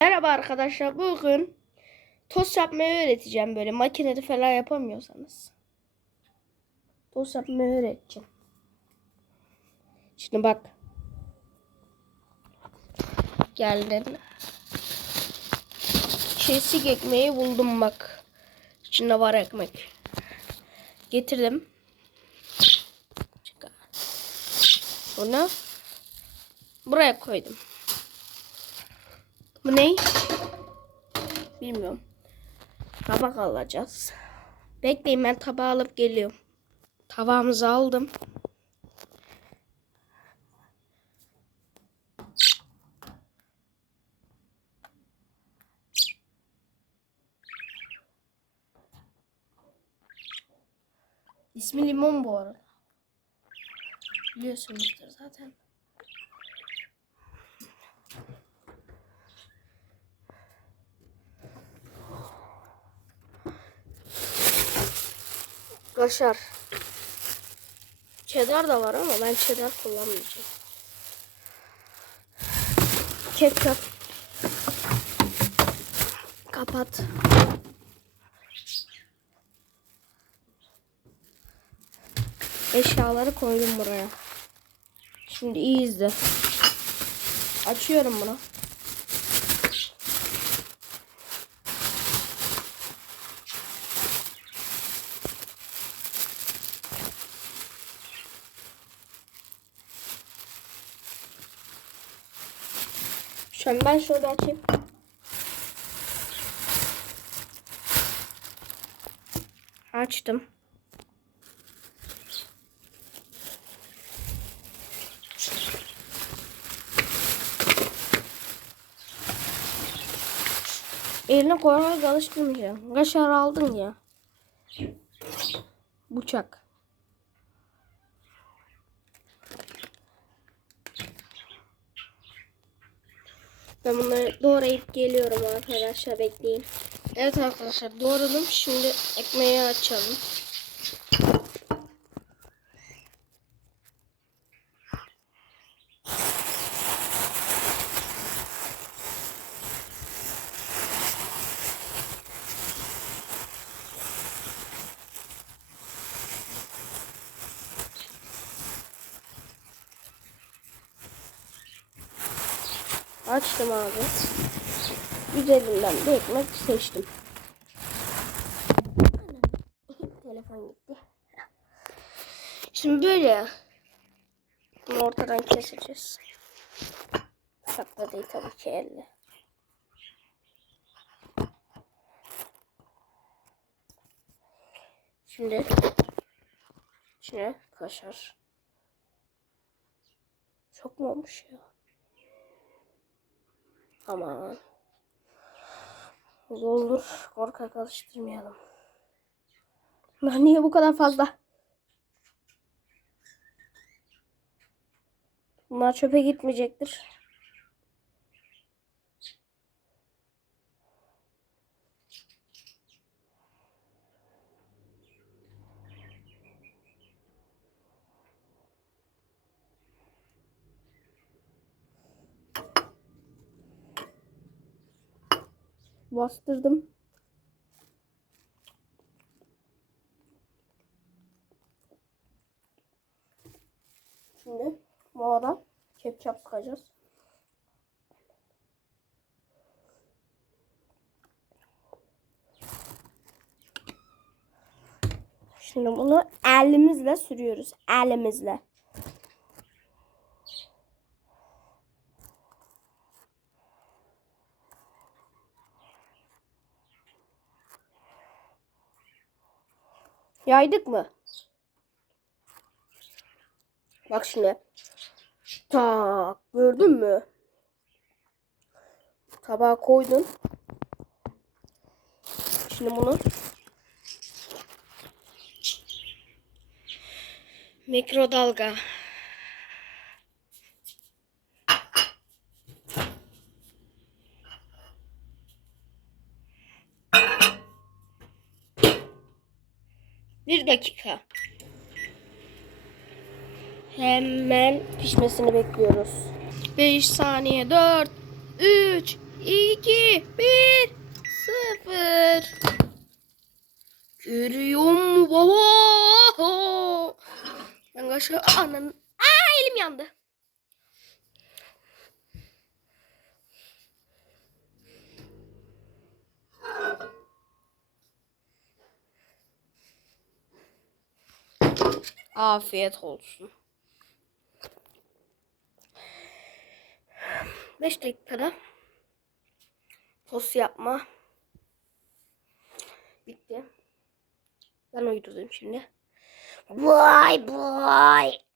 Merhaba arkadaşlar. Bugün tost yapmayı öğreteceğim böyle makinede falan yapamıyorsanız. Tost yapmayı öğreteceğim. Şimdi bak. Geldin. Kesik ekmeği buldum bak. İçinde var ekmek. Getirdim. Bunu buraya koydum. Bu ne? Bilmiyorum. Tabak alacağız. Bekleyin ben tabağı alıp geliyorum. Tabağımızı aldım. İsmi limon bu arada. Biliyorsunuzdur zaten. Kaşar. Cheddar da var ama ben cheddar kullanmayacağım. Ketçap. Kapat. Eşyaları koydum buraya. Şimdi iyi izle. Açıyorum bunu. Şimdi ben şöyle açayım. Açtım. Eline koyarak alıştırmayacağım. Kaşar aldın ya. Bıçak. Ben bunları doğrayıp geliyorum arkadaşlar bekleyin. Evet arkadaşlar doğradım. Şimdi ekmeği açalım. Açtım abi. Üzerinden bir ekmek seçtim. Telefon gitti. Şimdi böyle bunu ortadan keseceğiz. Bıçakla değil tabii ki elle. Şimdi içine kaşar. Çok mu olmuş ya? Aman. Doldur. Korkak alıştırmayalım. Niye bu kadar fazla? Bunlar çöpe gitmeyecektir. Bastırdım. Şimdi moladan ketçap sıkacağız. Şimdi bunu elimizle sürüyoruz. Elimizle. Yaydık mı? Bak şimdi. Tak. Gördün mü? Tabağa koydun. Şimdi bunu mikrodalga Bir dakika. Hemen pişmesini bekliyoruz. 5 saniye 4 3 2, 1, 0. Görüyor mu baba? Ben aşağı ananın. Aa elim yandı. Afiyet olsun. 5 dakikada tost yapma bitti. Ben uyudum şimdi. Vay vay.